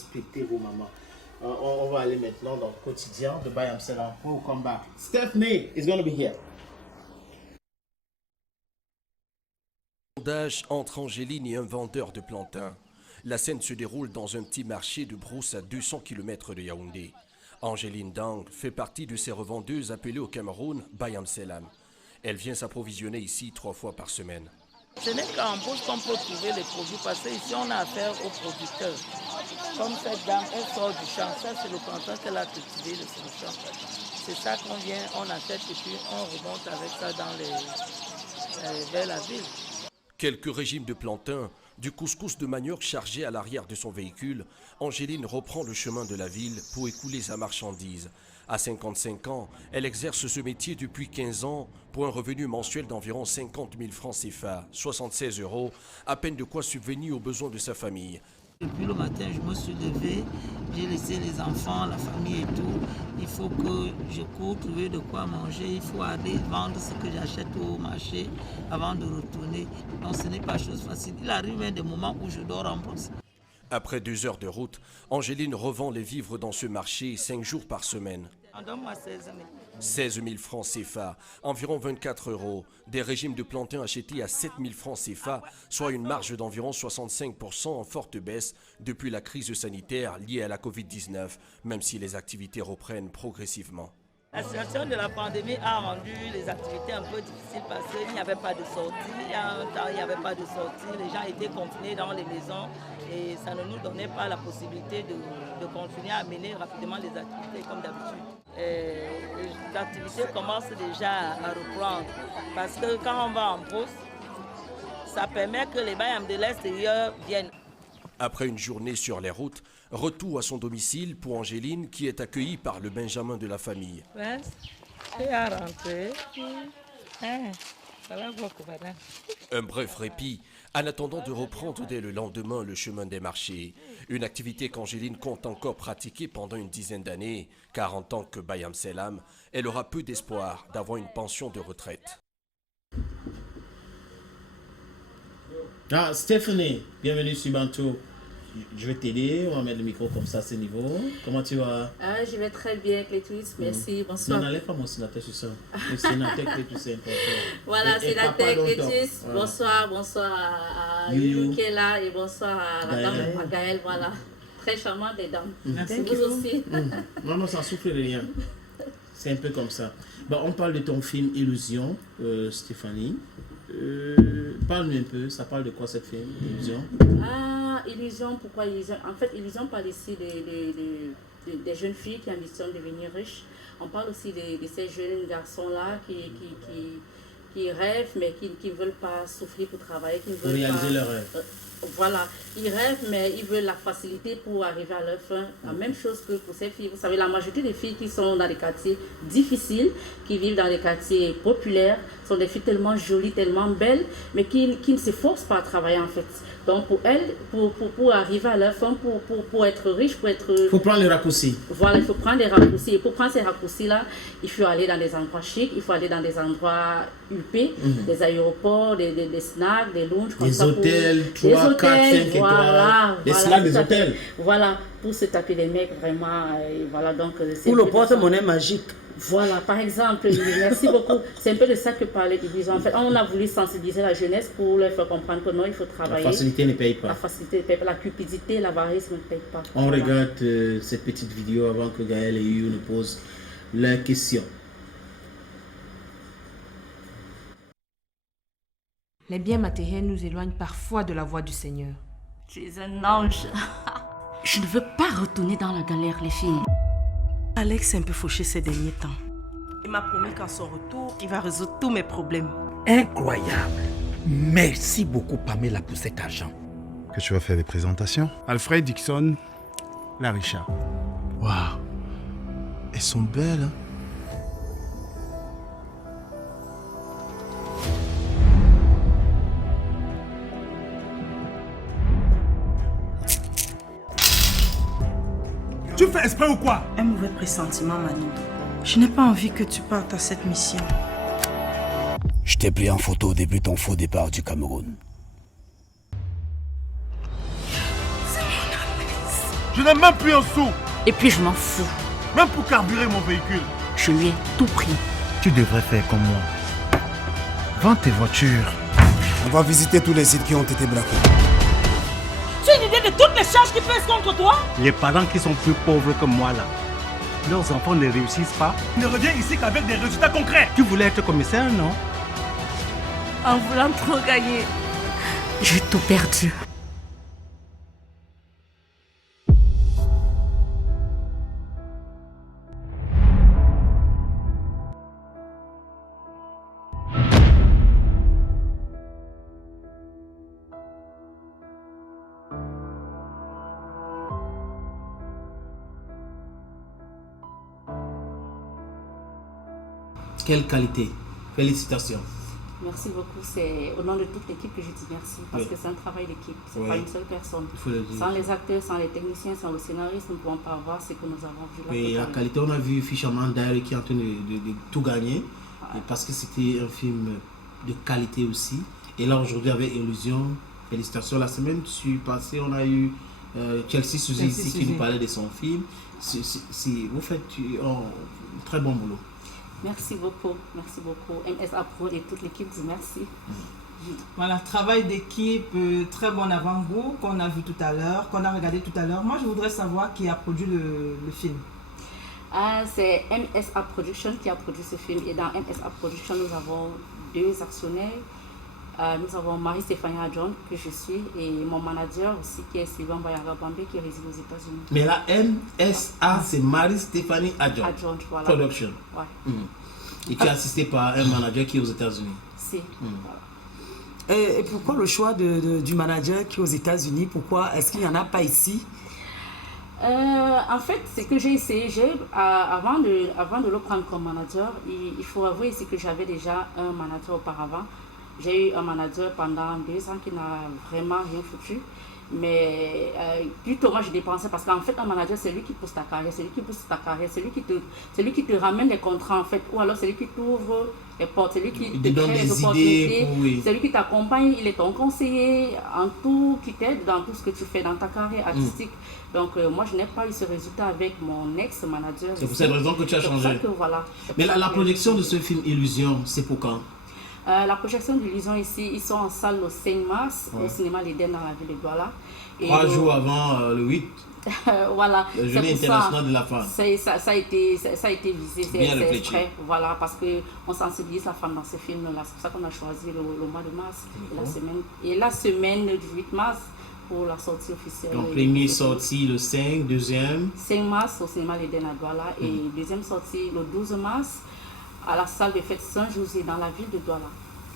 respectez vos mamans. On va aller maintenant dans le quotidien de Bayam Selam. We'll come back. Stephanie is going to be here. Sondage entre Angéline et un vendeur de plantains. La scène se déroule dans un petit marché de brousse à 200 km de Yaoundé. Angéline Dang fait partie de ces revendeuses appelées au Cameroun Bayam Selam. Elle vient s'approvisionner ici 3 fois par semaine. Ce n'est qu'en Brousse qu'on peut trouver les produits parce qu'ici on a affaire aux producteurs. Comme cette dame, elle sort du champ. Ça, c'est le plantain qu'elle a cultivé de son champ. C'est ça qu'on vient, on achète et puis on remonte avec ça vers la ville. Quelques régimes de plantain, du couscous de manioc chargé à l'arrière de son véhicule, Angéline reprend le chemin de la ville pour écouler sa marchandise. À 55 ans, elle exerce ce métier depuis 15 ans pour un revenu mensuel d'environ 50 000 francs CFA, 76 €, à peine de quoi subvenir aux besoins de sa famille. Depuis le matin, je me suis levée, j'ai laissé les enfants, la famille et tout. Il faut que je cours trouver de quoi manger, il faut aller vendre ce que j'achète au marché avant de retourner. Donc ce n'est pas chose facile. Il arrive même des moments où je dors en brousse. Après 2 heures de route, Angéline revend les vivres dans ce marché 5 jours par semaine. Donne-moi 16 000. 16 000 francs CFA, environ 24 €, des régimes de plantain achetés à 7 000 francs CFA, soit une marge d'environ 65% en forte baisse depuis la crise sanitaire liée à la Covid-19, même si les activités reprennent progressivement. La situation de la pandémie a rendu les activités un peu difficiles parce qu'il n'y avait pas de sortie. Il y a un temps, il n'y avait pas de sortie. Les gens étaient confinés dans les maisons et ça ne nous donnait pas la possibilité de continuer à mener rapidement les activités comme d'habitude. Les activités commencent déjà à reprendre parce que quand on va en brousse, ça permet que les Bayam de l'extérieur viennent. Après une journée sur les routes, retour à son domicile pour Angéline qui est accueillie par le Benjamin de la famille. Un bref répit en attendant de reprendre dès le lendemain le chemin des marchés. Une activité qu'Angéline compte encore pratiquer pendant une dizaine d'années, car en tant que Bayam Selam, elle aura peu d'espoir d'avoir une pension de retraite. Ah, Stephanie, bienvenue sur Bantou. Je vais t'aider, on va mettre le micro comme ça à ce niveau. Comment tu vas? Ah, je vais très bien, Clétus, merci, bonsoir. Non, n'enlève pas mon sénateur sur ça. Le sénateur Clétus, c'est important. Voilà, sénateur Clétus, bonsoir à Youyou qui est là et bonsoir à la dame Gaëlle, voilà. Très charmante des dames. Merci. Vous aussi. Maman, ça souffle de rien. C'est un peu comme ça. Bon, on parle de ton film Illusion, Stéphanie. Parle-nous un peu, ça parle de quoi cette film, Illusion? Ah, Illusion, pourquoi Illusion? En fait, Illusion parle ici des jeunes filles qui ambitionnent de devenir riches. On parle aussi de ces jeunes garçons-là qui rêvent, mais qui ne veulent pas souffrir pour travailler, qui ne veulent réaliser leurs rêves. Voilà, ils rêvent, mais ils veulent la facilité pour arriver à leur fin. La même chose que pour ces filles. Vous savez, la majorité des filles qui sont dans des quartiers difficiles, qui vivent dans des quartiers populaires, sont des filles tellement jolies, tellement belles, mais qui ne s'efforcent pas à travailler en fait. Donc pour elles, pour arriver à leur fin, pour être riche, pour être... Il faut prendre les raccourcis. Voilà, il faut prendre des raccourcis. Et pour prendre ces raccourcis-là, il faut aller dans des endroits chics, il faut aller dans des endroits huppés, des aéroports, des snacks, des lounges, comme des hôtels, 3, 4, 5 étoiles. Voilà, des snacks, des hôtels. Voilà, pour se taper les mecs vraiment. Et voilà, donc, pour le porte-monnaie magique. Voilà, par exemple, merci beaucoup. C'est un peu de ça que parlait Division. En fait, on a voulu sensibiliser la jeunesse pour leur faire comprendre que non, il faut travailler. La facilité ne paye pas. La facilité ne paye pas. La cupidité, l'avarice ne paye pas. On regarde cette petite vidéo avant que Gaël et Youyou nous posent leurs questions. Les biens matériels nous éloignent parfois de la voie du Seigneur. Tu es un ange. Je ne veux pas retourner dans la galère, les filles. Alex est un peu fauché ces derniers temps. Il m'a promis qu'à son retour, il va résoudre tous mes problèmes. Incroyable. Merci beaucoup, Pamela, pour cet argent. Que tu vas faire des présentations? Alfred Dixon, la Richard. Waouh. Elles sont belles, hein? Tu fais exprès ou quoi? Un mauvais pressentiment, Manu. Je n'ai pas envie que tu partes à cette mission. Je t'ai pris en photo au début de ton faux départ du Cameroun. C'est mon Alex. Je n'ai même plus un sou. Et puis je m'en fous. Même pour carburer mon véhicule. Je lui ai tout pris. Tu devrais faire comme moi. Vends tes voitures. On va visiter tous les sites qui ont été braqués. Tu as une idée de toutes les charges qui pèsent contre toi? Les parents qui sont plus pauvres que moi là, leurs enfants ne réussissent pas. Ne reviens ici qu'avec des résultats concrets. Tu voulais être commissaire, non? En voulant trop gagner, J'ai tout perdu. Quelle qualité. Félicitations. Merci beaucoup. C'est au nom de toute l'équipe que je dis merci. Parce que c'est un travail d'équipe. Ce n'est pas une seule personne. Il faut le dire. Sans les acteurs, sans les techniciens, sans le scénariste, nous ne pouvons pas avoir ce que nous avons vu là. Oui, la qualité, on a vu Fisherman Diary qui est en train de tout gagner. Et parce que c'était un film de qualité aussi. Et là, aujourd'hui, avec Illusion, félicitations. La semaine passée, on a eu Chelsea Suzy ici qui nous parlait de son film. Vous faites un très bon boulot. Merci beaucoup. MSA Pro et toute l'équipe dit merci. Voilà, travail d'équipe, très bon avant-goût qu'on a vu tout à l'heure, qu'on a regardé tout à l'heure. Moi, je voudrais savoir qui a produit le film. C'est MSA Production qui a produit ce film. Et dans MSA Production, nous avons 2 actionnaires. Nous avons Marie-Stéphanie Adjon, que je suis, et mon manager aussi, qui est Sylvain Bayanga-Bambé, qui réside aux États-Unis. Mais la MSA, c'est Marie-Stéphanie Adjon. Adjon, voilà. Production. Ouais. Et tu es assisté par un manager qui est aux États-Unis. Si. Et pourquoi le choix du manager qui est aux États-Unis? Pourquoi est-ce qu'il n'y en a pas ici? En fait, c'est que j'ai essayé, avant de le prendre comme manager, il faut avouer ici que j'avais déjà un manager auparavant. J'ai eu un manager pendant 2 ans qui n'a vraiment rien foutu. Mais plutôt moi je dépensais parce qu'en fait un manager c'est lui qui pousse ta carrière, c'est lui qui pousse ta carrière, c'est lui qui te ramène les contrats en fait, ou alors c'est lui qui t'ouvre les portes, c'est lui qui te crée les opportunités, c'est lui qui t'accompagne, il est ton conseiller en tout, qui t'aide dans tout ce que tu fais dans ta carrière artistique. Donc moi je n'ai pas eu ce résultat avec mon ex-manager. C'est pour cette raison que tu as changé. Voilà. Mais la projection de ce film Illusion, c'est pour quand? La projection d'Illusion ici, ils sont en salle le 5 mars au cinéma l'Éden dans la ville de Douala. 3 jours avant le 8. Voilà. La journée internationale de la femme. Ça a été visé, c'est exprès. Voilà, parce qu'on sensibilise la femme dans ce film-là. C'est pour ça qu'on a choisi le mois de mars et la semaine du 8 mars pour la sortie officielle. Donc, première sortie le 5, deuxième 5 mars au cinéma l'Éden à Douala et deuxième sortie le 12 mars à la salle de fête Saint-José dans la ville de Douala.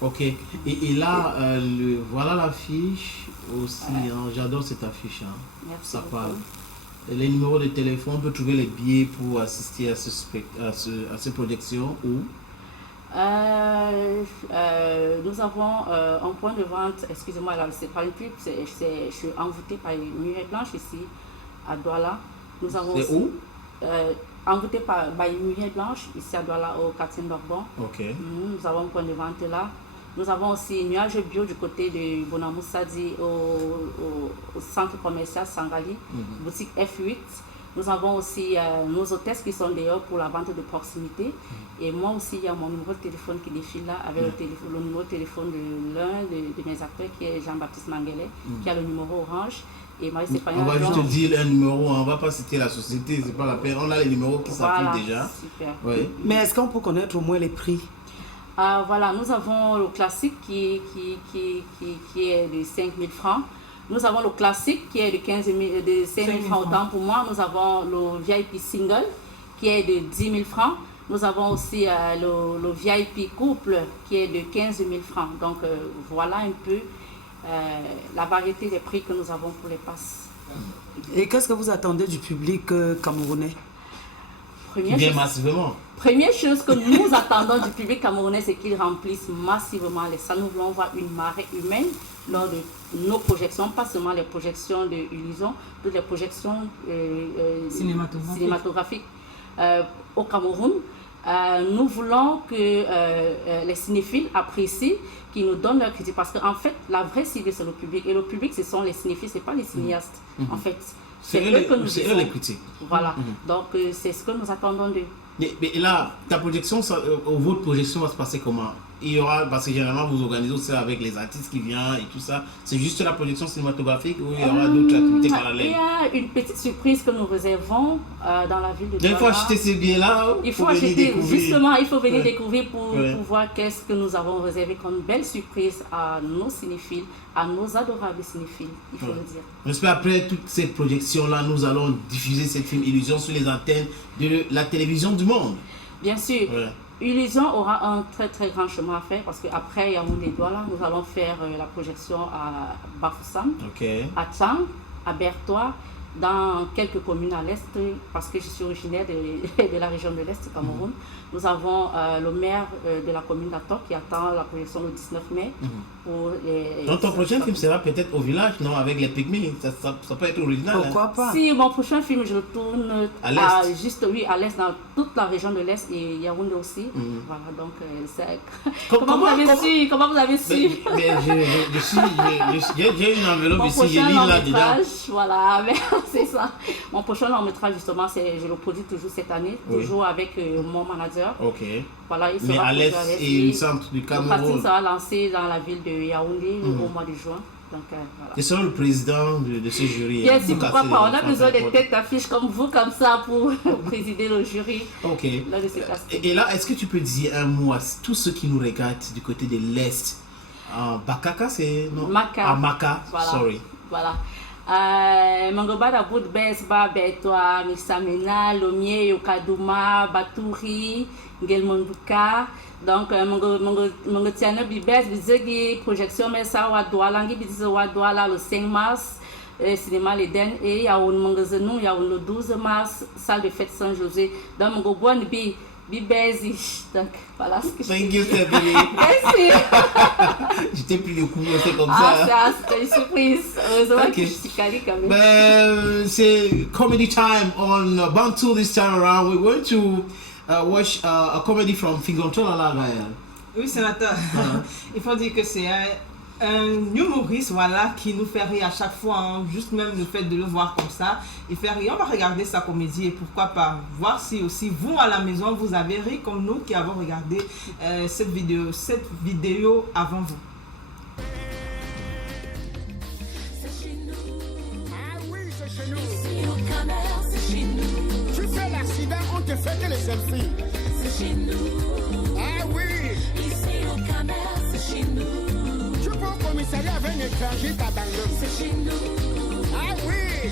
Ok. Et là, voilà l'affiche aussi. J'adore cette affiche. Merci ça beaucoup. parle. Les numéros de téléphone, on peut trouver les billets pour assister à ces projections où nous avons un point de vente, excusez-moi, là, c'est pas une pub, je suis envoûtée par une muraille blanche ici à Douala. Nous avons c'est où envoûté par une muraille blanche ici à Douala au quartier Nordbon. Okay. Nous avons un point de vente là. Nous avons aussi Nuage Bio du côté de Bonamou Sadi au centre commercial Sangali, boutique F8. Nous avons aussi nos hôtesses qui sont dehors pour la vente de proximité. Et moi aussi, il y a mon numéro de téléphone qui défile là avec le numéro de téléphone de l'un de mes acteurs qui est Jean-Baptiste Manguelet, qui a le numéro orange. Et Marie-Stéphanie on va juste te dire un numéro, on ne va pas citer la société, c'est pas la peine. On a les numéros qui s'affichent déjà. Super. Ouais. Mais est-ce qu'on peut connaître au moins les prix? Voilà, nous avons le classique qui est de 5 000 francs. Nous avons le classique qui est de 5 000 francs autant pour moi. Nous avons le VIP single qui est de 10 000 francs. Nous avons aussi le VIP couple qui est de 15 000 francs. Donc voilà un peu la variété des prix que nous avons pour les passes. Et qu'est-ce que vous attendez du public camerounais? Première chose que nous attendons du public camerounais, c'est qu'ils remplissent massivement les salles. Nous voulons voir une marée humaine lors de nos projections, pas seulement les projections de Illusion, toutes les projections cinématographiques au Cameroun. Nous voulons que les cinéphiles apprécient, qu'ils nous donnent leur critique, parce qu'en fait, la vraie cible, c'est le public. Et le public, ce sont les cinéphiles, ce n'est pas les cinéastes. En fait, C'est eux que nous c'est eux visons. les critiques. Voilà, donc c'est ce que nous attendons d'eux. Mais là, ta projection, votre projection va se passer comment? Il y aura, parce que généralement vous organisez aussi avec les artistes qui viennent et tout ça. C'est juste la projection cinématographique ou il y aura d'autres activités parallèles? Il y a une petite surprise que nous réservons dans la ville de Douala. Il faut acheter ces billets-là. Il faut acheter, justement, il faut venir Ouais. découvrir pour voir qu'est-ce que nous avons réservé comme belle surprise à nos cinéphiles, à nos adorables cinéphiles, il faut le dire. J'espère après toutes ces projections-là, nous allons diffuser cette film Illusion sur les antennes de la télévision du monde. Bien sûr. Ouais. Illusion aura un très très grand chemin à faire parce qu'après Yaoundé Douala, nous allons faire la projection à Bafoussam, à Tchang, à Bertois, dans quelques communes à l'est, parce que je suis originaire de la région de l'est du Cameroun. Nous avons le maire de la commune d'Atok qui attend la projection le 19 mai. Donc ton prochain film sera peut-être au village, non, avec les pygmées. Ça peut être original. Pourquoi pas? Si mon prochain film, je le tourne à l'est. Juste à l'est, dans toute la région de l'est et Yaoundé aussi. Voilà, donc comment vous avez su? J'ai une enveloppe ici, j'ai lu là-dedans. Voilà, c'est ça. Mon prochain long métrage, justement, je le produis toujours cette année, toujours avec mon manager. Voilà, il sera mais à l'est et le centre du Cameroun. Le casting sera lancé dans la ville de Yaoundé au mois de juin. Donc, voilà. Quel sera le président de ce jury? Bien sûr, pourquoi pas. On a besoin de têtes d'affiche comme vous, comme ça, pour présider le jury. Là, de ce et là, est-ce que tu peux dire un mot à tous ceux qui nous regardent du côté de l'est? Bakaka, c'est... non? Maka. Maka, voilà. Sorry. Voilà. Mangobada Bout Besba, Betwa, Misamena, Lomie, Yokaduma, Baturi, Ngelmonduka. Donc, Mangotiana Bibes, Bizegi, projection Messa Wadouala, Ngibiz Wadouala le 5 mars, cinéma l'Eden, et Yaoun Mangazenou, Yaoun le 12 mars, salle de fête Saint-José. Donc, Mangobouan Bibezi. Donc, voilà ce que je Thank you, Stephanie. Merci. Je t'ai pris le coup, c'est comme ça. C'était une surprise. Heureusement que je suis calée quand même. C'est comedy time on Bantu this time around. We're going to watch a comedy from Fingontola. Oui, sénateur. Il faut dire que c'est un humoriste, voilà, qui nous fait rire à chaque fois, hein. Juste même le fait de le voir comme ça, il fait rire. On va regarder sa comédie et pourquoi pas voir si aussi vous à la maison vous avez ri comme nous qui avons regardé cette vidéo avant vous. C'est chez nous. Ah oui, c'est chez nous. Ici au Cameroun, c'est chez nous. Tu fais l'accident, on te fait que les selfies. C'est chez nous. Ah oui. Ici au Cameroun, c'est chez nous. Commissariat avec un étranger, t'as dans le... C'est chez nous. Ah oui.